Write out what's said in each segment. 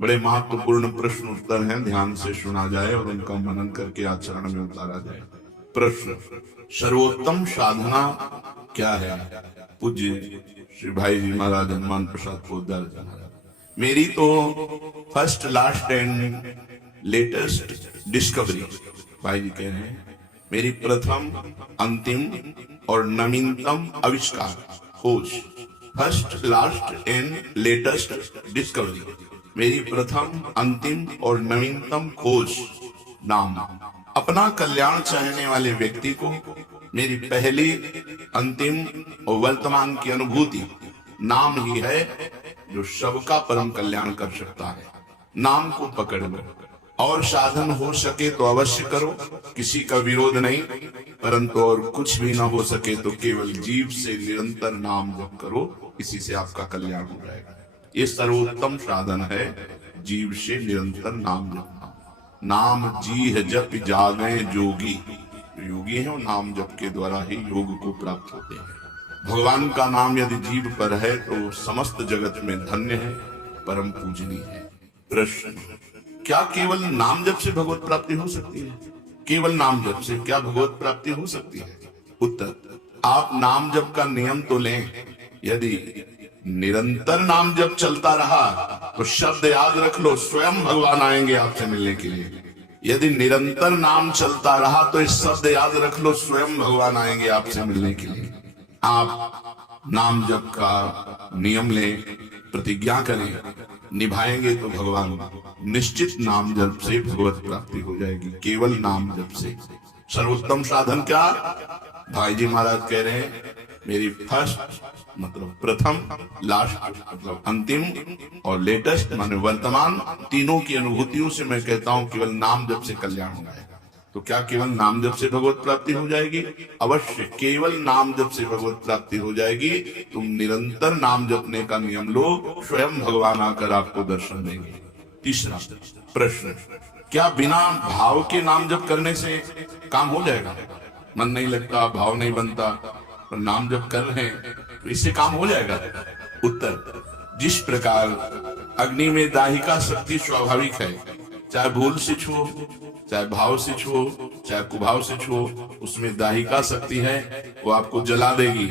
बड़े महत्वपूर्ण प्रश्न उत्तर हैं, ध्यान से सुना जाए और उनका मनन करके आचरण में उतारा जाए। प्रश्न, सर्वोत्तम साधना क्या है? पूज्य श्री भाई जी महाराज हनुमान प्रसाद पोद्दार जी महाराज। मेरी तो first last and latest discovery, भाई जी कह रहे हैं, मेरी प्रथम अंतिम और नवीनतम आविष्कार, खोज, first last and latest discovery, मेरी प्रथम अंतिम और नवीनतम खोज नाम। अपना कल्याण चाहने वाले व्यक्ति को मेरी पहली, अंतिम और वर्तमान की अनुभूति नाम ही है, जो सबका परम कल्याण कर सकता है। नाम को पकड़ लो और साधन हो सके तो अवश्य करो, किसी का विरोध नहीं, परंतु और कुछ भी ना हो सके तो केवल जीव से निरंतर नाम जप करो, इसी से आपका कल्याण हो जाएगा। ये सर्वोत्तम साधन है, जीव से निरंतर नाम जपना। नाम जी है जप जागे जोगी, योगी है वो नाम जप के द्वारा ही योग को प्राप्त होते हैं। भगवान का नाम यदि जीव पर है तो समस्त जगत में धन्य है, परम पूजनीय है। प्रश्न, क्या केवल नाम जप से भगवत प्राप्ति हो सकती है? केवल नाम जप से क्या भगवत प्राप्ति हो सकती है? उत्तर, आप नाम जप का नियम तो लें, यदि निरंतर नाम जप चलता रहा तो शब्द याद रख लो, स्वयं भगवान आएंगे आपसे मिलने के लिए। यदि निरंतर नाम चलता रहा तो इस शब्द याद रख लो, स्वयं भगवान आएंगे आपसे मिलने के लिए। आप नाम जप का नियम लें, प्रतिज्ञा करें, निभाएंगे तो भगवान निश्चित नाम जप से भगवत प्राप्ति हो जाएगी, केवल नाम जप से। सर्वोत्तम साधन क्या? भाई जी महाराज कह रहे हैं, मेरी फर्स्ट मतलब प्रथम, लास्ट मतलब अंतिम और लेटेस्ट माने वर्तमान, तीनों की अनुभूतियों से मैं कहता हूं केवल नाम जप से कल्याण हो जाएगा। तो क्या केवल नाम जप से भगवत प्राप्ति हो जाएगी? अवश्य, केवल नाम जप से भगवत प्राप्ति हो जाएगी। तुम निरंतर नाम जपने का नियम लो, स्वयं भगवान आकर आपको दर्शन देंगे। तीसरा प्रश्न, क्या बिना भाव के नाम जप करने से काम हो जाएगा? मन नहीं लगता, भाव नहीं बनता, तो नाम जप कर रहे हैं तो इससे काम हो जाएगा? उत्तर, जिस प्रकार अग्नि में दाहिका शक्ति स्वाभाविक है, चाहे भूल से छुओ, चाहे भाव से छुओ, चाहे कुभाव से छुओ, उसमें दाहिका शक्ति है, वो आपको जला देगी।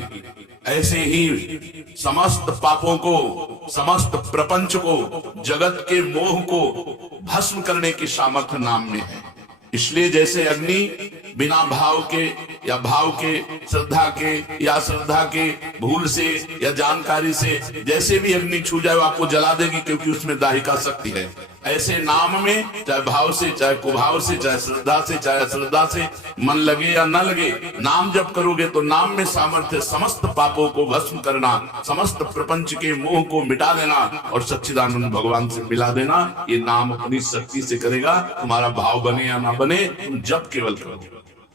ऐसे ही समस्त पापों को, समस्त प्रपंच को, जगत के मोह को भस्म करने की सामर्थ्य नाम में है। इसलिए जैसे अग्नि बिना भाव के या भाव के, श्रद्धा के या श्रद्धा के, भूल से या जानकारी से जैसे भी अग्नि छू जाए वो आपको जला देगी, क्योंकि उसमें दाहिका शक्ति है। ऐसे नाम में चाहे भाव से, चाहे कुभाव से, चाहे श्रद्धा से, चाहे अश्रद्धा से, मन लगे या न लगे, नाम जप करोगे तो नाम में सामर्थ्य समस्त पापों को भस्म करना, समस्त प्रपंच के मोह को मिटा देना और सच्चिदानंद भगवान से मिला देना। ये नाम अपनी शक्ति से करेगा। तुम्हारा भाव बने या ना बने, तुम जप केवल करो,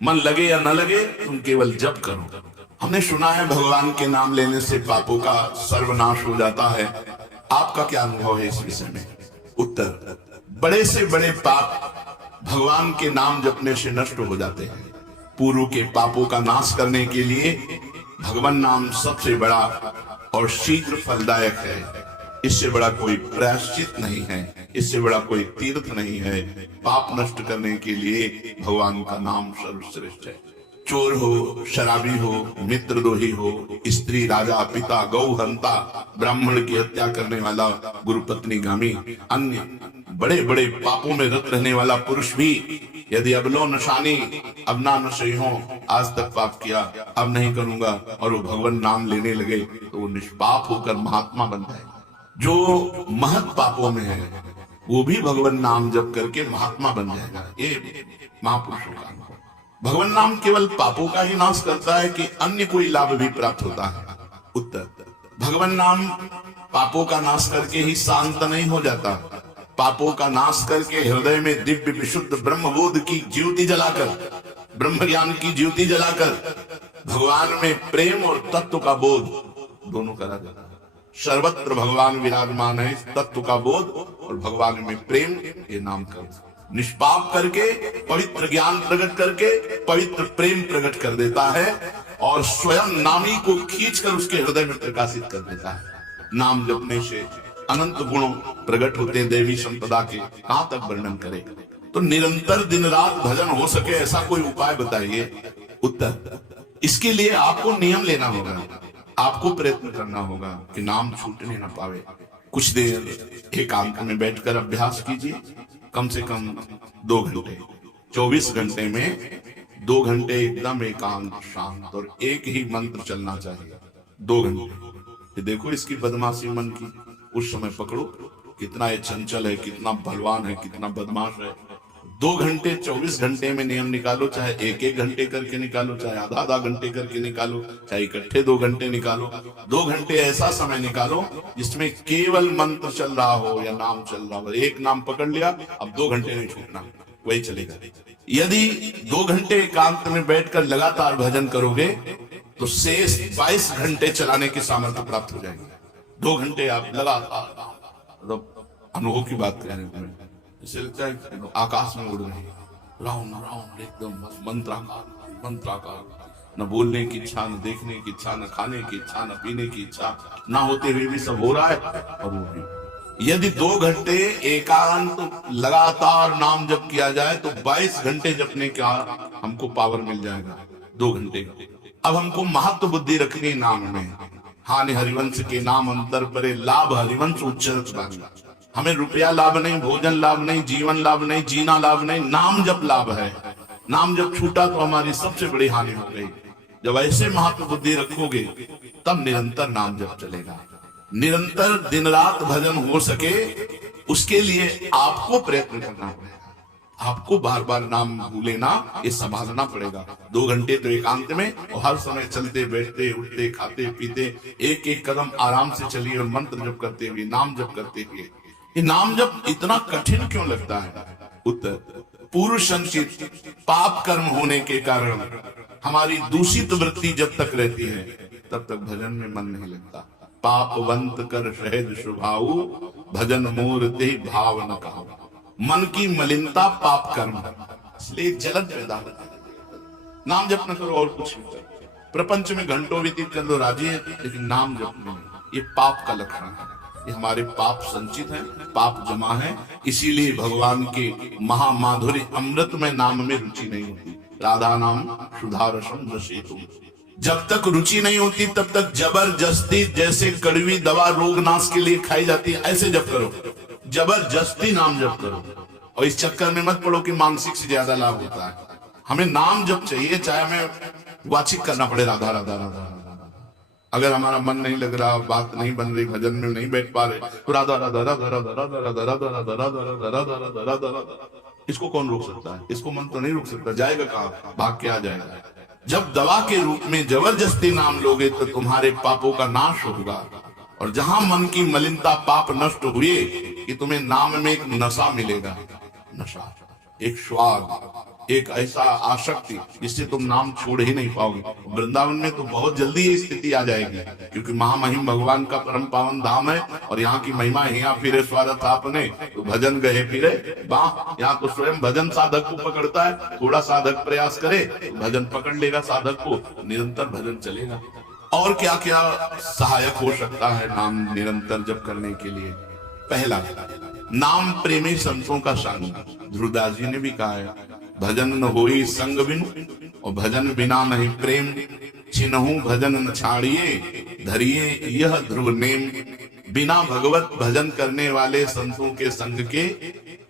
मन लगे या न लगे, तुम केवल जप करो। हमने सुना है भगवान के नाम लेने से पापों का सर्वनाश हो जाता है। आपका क्या अनुभव है इस विषय में? उत्तर, बड़े से बड़े पाप भगवान के नाम जपने से नष्ट हो जाते हैं। पूर्व के पापों का नाश करने के लिए भगवान नाम सबसे बड़ा और शीघ्र फलदायक है। इससे बड़ा कोई प्रायश्चित नहीं है, इससे बड़ा कोई तीर्थ नहीं है। पाप नष्ट करने के लिए भगवान का नाम सर्वश्रेष्ठ है। चोर हो, शराबी हो, मित्रद्रोही हो, स्त्री, राजा, पिता, गौ हंता, ब्राह्मण की हत्या करने वाला, गुरुपत्नी गामी, अन्य बड़े बड़े पापों में रत रहने वाला पुरुष भी यदि अब लो नशानी, अब ना नशे हो, आज तक पाप किया, अब नहीं करूंगा, और वो भगवान नाम लेने लगे तो वो निष्पाप होकर महात्मा बन जाए। जो महत पापों में है वो भी भगवान नाम जप करके महात्मा बन जाएगा। ये महापुरुषों का अनुभव। भगवान नाम केवल पापों का ही नाश करता है कि अन्य कोई लाभ भी प्राप्त होता है? उत्तर, भगवान नाम पापों का नाश करके ही शांत नहीं हो जाता। पापों का नाश करके हृदय में दिव्य विशुद्ध ब्रह्मबोध की ज्योति जलाकर, ब्रह्म ज्ञान की ज्योति जलाकर भगवान में प्रेम और तत्व का बोध दोनों करा जाता है। सर्वत्र भगवान विराजमान है, तत्व का बोध और भगवान में प्रेम, ये नाम कर निष्पाप करके पवित्र ज्ञान प्रकट करके पवित्र प्रेम प्रकट कर देता है और स्वयं नामी को खींचकर उसके हृदय में प्रकाशित कर देता है। नाम जपने से अनंत गुणों प्रकट होते हैं देवी संपदा के, कहां तक वर्णन करें। तो निरंतर दिन रात भजन हो सके ऐसा कोई उपाय बताइए। उत्तर, इसके लिए आपको नियम लेना होगा, आपको प्रयत्न करना होगा कि नाम छूटने ना पावे। कुछ देर एकांत में बैठकर अभ्यास कीजिए, कम से कम 2 घंटे। 24 घंटे में 2 घंटे एकदम एकांत शांत और एक ही मंत्र चलना चाहिए। 2 घंटे देखो इसकी बदमाशी मन की, उस समय पकड़ो कितना ये चंचल है, कितना बलवान है, कितना बदमाश है। 2 घंटे 24 घंटे में नियम निकालो, चाहे 1-1 घंटे करके निकालो, चाहे आधा-आधा घंटे करके निकालो, चाहे इकट्ठे 2 घंटे निकालो। 2 घंटे ऐसा समय निकालो जिसमें केवल मंत्र चल रहा हो या नाम चल रहा हो। एक नाम पकड़ लिया, अब 2 घंटे नहीं छूटना, वही चलेगा। यदि 2 घंटे एकांत में बैठकर लगातार भजन करोगे तो शेष 22 घंटे चलाने की सामर्थ्य प्राप्त हो जाएगी। 2 घंटे आप लगातार, अनुभव की बात करें तो आकाश में उड़ रहे राउंड राउंड एकदम मंत्राकार, न बोलने की इच्छा, न देखने की इच्छा, न खाने की इच्छा, न पीने की इच्छा, ना होते हुए भी सब हो रहा है। और वो भी यदि 2 घंटे एकांत लगातार नाम जप किया जाए तो 22 घंटे जपने का हमको पावर मिल जाएगा। 2 घंटे अब हमको महत्व बुद्धि रखनी नाम में। हानि हरिवंश के नाम अंतर परे, लाभ हरिवंश उच्चरत बानी। हमें रुपया लाभ नहीं, भोजन लाभ नहीं, जीवन लाभ नहीं, जीना लाभ नहीं, नाम जप लाभ है। नाम जब छूटा तो हमारी सबसे बड़ी हानि हो गई। जब ऐसे महत्व बुद्धि रखोगे तब निरंतर नाम जप चलेगा। निरंतर दिन रात भजन हो सके उसके लिए आपको प्रयत्न करना पड़ेगा। आपको बार बार नाम भूले ना, ये संभालना पड़ेगा। 2 घंटे तो एकांत में, और हर समय चलते बैठते उठते खाते पीते एक एक कदम आराम से चलिए और मंत्र जप करते हुए, नाम जप करते हुए। ये नाम जप इतना कठिन क्यों लगता है? उत्तर, पूर्व संचित पाप कर्म होने के कारण हमारी दूषित वृत्ति जब तक रहती है तब तक भजन में मन नहीं लगता। पापवंत कर सहज स्वभाव, भजन मूर्ति भाव न कहाऊ। मन की मलिनता पाप कर्म, इसलिए जलन पैदा होता है। नाम जप न करो और कुछ नहीं करो, प्रपंच में घंटों व्यतीत कर दो राजी है, लेकिन नाम जप नहीं, ये पाप का लक्षण है। ये हमारे पाप संचित हैं, पाप जमा है, इसीलिए भगवान के महामाधुर्य अमृत में नाम में रुचि नहीं होती। राधा नाम सुधारसम रसेतुम, जब तक रुचि नहीं होती तब तक जबरदस्ती, जैसे कड़वी दवा रोग नाश के लिए खाई जाती है ऐसे जप करो, जबरदस्ती नाम जप करो। और इस चक्कर में मत पड़ो कि मानसिक से ज्यादा लाभ होता है। हमें नाम जप चाहिए, चाहे हमें वाचिक करना पड़े राधा राधा राधा राधा। अगर हमारा मन नहीं लग रहा, बात नहीं बन रही, भजन में नहीं बैठ पा रहे, तो राधा राधा राधा राधा राधा राधा राधा राधा राधा राधा राधा राधा राधा, इसको कौन रोक सकता है? इसको मन तो नहीं रोक सकता, जाएगा कहाँ, भाग के आ जाएगा। जब दवा के रूप में जबरदस्ती नाम लोगे तो तुम्हारे पापों का नाश होगा। और जहां मन की मलिनता पाप नष्ट हुए कि तुम्हें नाम में एक नशा मिलेगा, नशा, एक स्वाद, एक ऐसा आसक्ति जिससे तुम नाम छोड़ ही नहीं पाओगे। वृंदावन में तो बहुत जल्दी ये स्थिति आ जाएगी, क्योंकि महामहिम भगवान का परम पावन धाम है और यहाँ की महिमा यहाँ फिरे स्वागत आपने, तो भजन गए फिरे वाह। यहाँ तो स्वयं भजन साधक को पकड़ता है, थोड़ा साधक प्रयास करे तो भजन पकड़ लेगा साधक को, निरंतर भजन चलेगा। और क्या क्या सहायक हो सकता है नाम निरंतर जप करने के लिए? पहला, नाम प्रेमी संतों का संग। ध्रुवदास जी ने भी कहा है, भजन न होई संग बिनु, और भजन बिना नहीं प्रेम, छिनहु भजन न छाड़िए, धरिए यह ध्रुव नेम। बिना भगवत भजन करने वाले संतों के संग के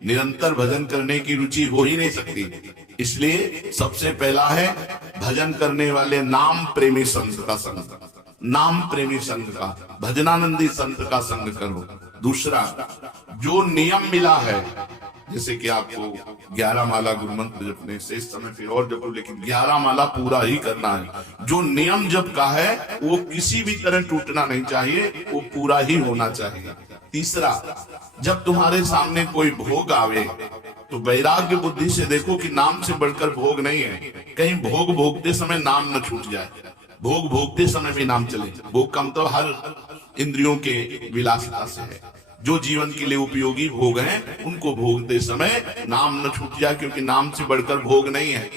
निरंतर भजन करने की रुचि हो ही नहीं सकती। इसलिए सबसे पहला है भजन करने वाले नाम प्रेमी संत का संग, नाम प्रेमी संत का, भजनानंदी संत का संग करो। दूसरा, जो नियम मिला है, जैसे कि आपको 11 माला गुरु मंत्र जपने से इस समय फिर और जपो, लेकिन 11 माला पूरा ही करना है। जो नियम जप का है वो किसी भी तरह टूटना नहीं चाहिए, वो पूरा ही होना चाहिए। तीसरा, जब तुम्हारे सामने कोई भोग आवे तो वैराग्य बुद्धि से देखो कि नाम से बढ़कर भोग नहीं है। कहीं भोग भोगते समय नाम न छूट जाए, भोग भोगते समय भी नाम चले। भोग कम तो हर इंद्रियों के विलासिता से है, जो जीवन के लिए उपयोगी भोग हैं उनको भोगते समय नाम न छूट जाए, क्योंकि नाम से बढ़कर भोग नहीं है।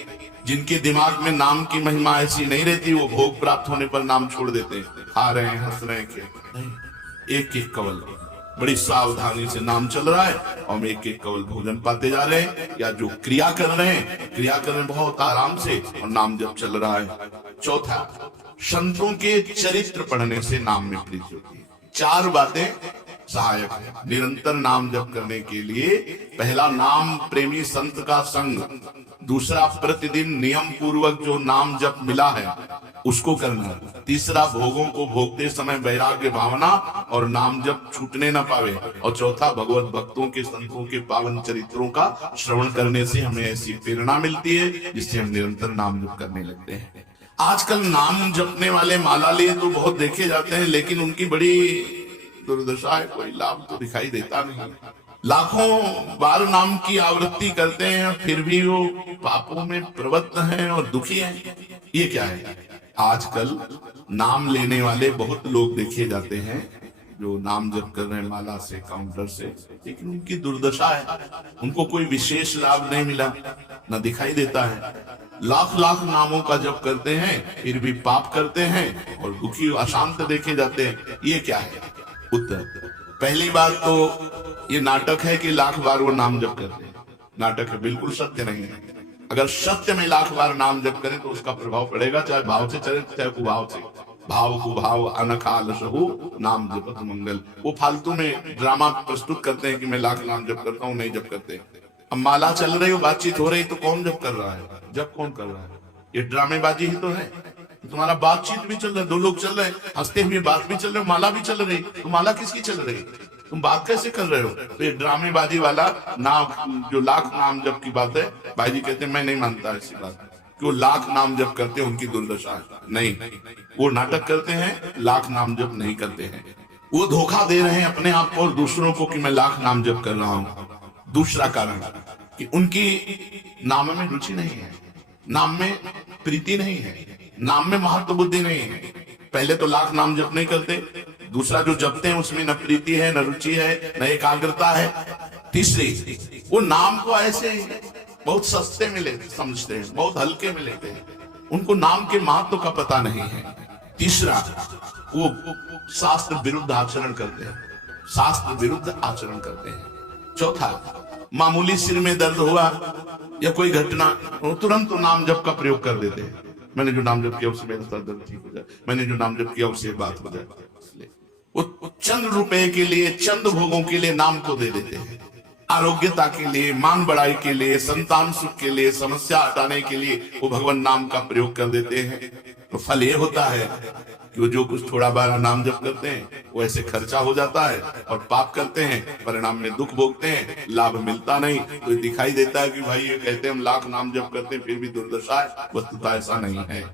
जिनके दिमाग में नाम की महिमा ऐसी नहीं रहती, वो भोग प्राप्त होने पर नाम छोड़ देते हैं। खा रहे हैं, हंस रहे हैं, एक एक कवल बड़ी सावधानी से नाम चल रहा है और हम एक एक कवल भोजन पाते जा रहे हैं, या जो क्रिया कर रहे हैं, क्रिया कर रहे हैं बहुत आराम से और नाम जब चल रहा है। चौथा, संतों के चरित्र पढ़ने से नाम में प्रीति होती है। चार बातें सहायक है निरंतर नाम जप करने के लिए। पहला, नाम प्रेमी संत का संग। दूसरा, प्रतिदिन नियम पूर्वक जो नाम जप मिला है उसको करना। तीसरा, भोगों को भोगते समय वैराग्य भावना और नाम जप छूटने न पावे। और चौथा, भगवत भक्तों के संतों के पावन चरित्रों का श्रवण करने से हमें ऐसी प्रेरणा मिलती है जिससे हम निरंतर नाम जप करने लगते हैं। आजकल नाम जपने वाले माला लिए तो बहुत देखे जाते हैं, लेकिन उनकी बड़ी दुर्दशा है, कोई लाभ तो दिखाई देता नहीं। लाखों बार नाम की आवृत्ति करते हैं फिर भी वो पापों में प्रवृत्त हैं और दुखी हैं। ये क्या है? आजकल नाम लेने वाले बहुत लोग देखे जाते हैं जो नाम जप कर रहे हैं माला से, काउंटर से, लेकिन उनकी दुर्दशा है, उनको कोई विशेष लाभ नहीं मिला, न दिखाई देता है। लाख लाख नामों का जप करते हैं फिर भी पाप करते हैं और दुखी अशांत देखे जाते हैं। ये क्या है? उत्तर, पहली बात तो ये नाटक है कि लाख बार वो नाम जप करते हैं। नाटक है, बिल्कुल सत्य नहीं है। अगर सत्य में लाख बार नाम जप करें तो उसका प्रभाव पड़ेगा, चाहे भाव से चले चाहे कुभाव से। भाव कुभाव अनखाल सहु नाम जपत मंगल। वो फालतू में ड्रामा प्रस्तुत करते हैं कि मैं लाख नाम जप करता हूँ, नहीं जप करते। अब माला चल रही हो, बातचीत हो रही, तो कौन जप कर रहा है? जप कौन कर रहा है? ये ड्रामेबाजी ही तो है। तुम्हारा बातचीत भी चल रहा है, दो लोग चल रहे हैं, हंसते हुए बात भी चल रही है, माला भी चल रही, तो माला किसकी चल रही? तुम बात कैसे कर रहे हो? तो ये ड्रामेबाजी वाला नाम, जो लाख नाम जप की बात है, भाई जी कहते हैं मैं नहीं मानता ऐसी बात कि वो लाख नाम जप करते हैं उनकी दुर्दशा है। नहीं, वो नाटक करते हैं, लाख नाम जप नहीं करते हैं। वो धोखा दे रहे हैं अपने आप को और दूसरों को कि मैं लाख नाम जप कर रहा हूं। दूसरा कारण कि उनकी नाम में रुचि नहीं है, नाम में प्रीति नहीं है, नाम में महत्व बुद्धि नहीं है। पहले तो लाख नाम जप नहीं करते, दूसरा जो जपते हैं उसमें न प्रीति है, न रुचि है, न एकाग्रता है। तीसरी, वो नाम को ऐसे बहुत सस्ते में लेते समझते हैं, बहुत हल्के में लेते हैं, उनको नाम के महत्व का पता नहीं है। तीसरा, वो शास्त्र विरुद्ध आचरण करते हैं, शास्त्र विरुद्ध आचरण करते हैं। चौथा, मामूली सिर में दर्द हुआ या कोई घटना, तुरंत तो नाम जप का प्रयोग कर देते हैं। मैंने जो नाम जप किया उससे मेरा सर दर्द ठीक हो जाए, मैंने जो नाम जप किया उससे बात हो जाए। वो चंद रुपए के लिए, चंद भोगों के लिए नाम को दे देते हैं। आरोग्यता के लिए, मान बढ़ाई के लिए, संतान सुख के लिए, समस्या हटाने के लिए वो भगवान नाम का प्रयोग कर देते हैं। तो फल ये होता है कि वो जो कुछ थोड़ा बार नाम जप करते हैं वो ऐसे खर्चा हो जाता है और पाप करते हैं, परिणाम में दुख भोगते हैं, लाभ मिलता नहीं। तो दिखाई देता है कि भाई ये कहते हैं हम लाख नाम जप करते हैं फिर भी दुर्दशा है। वस्तुतः ऐसा नहीं है।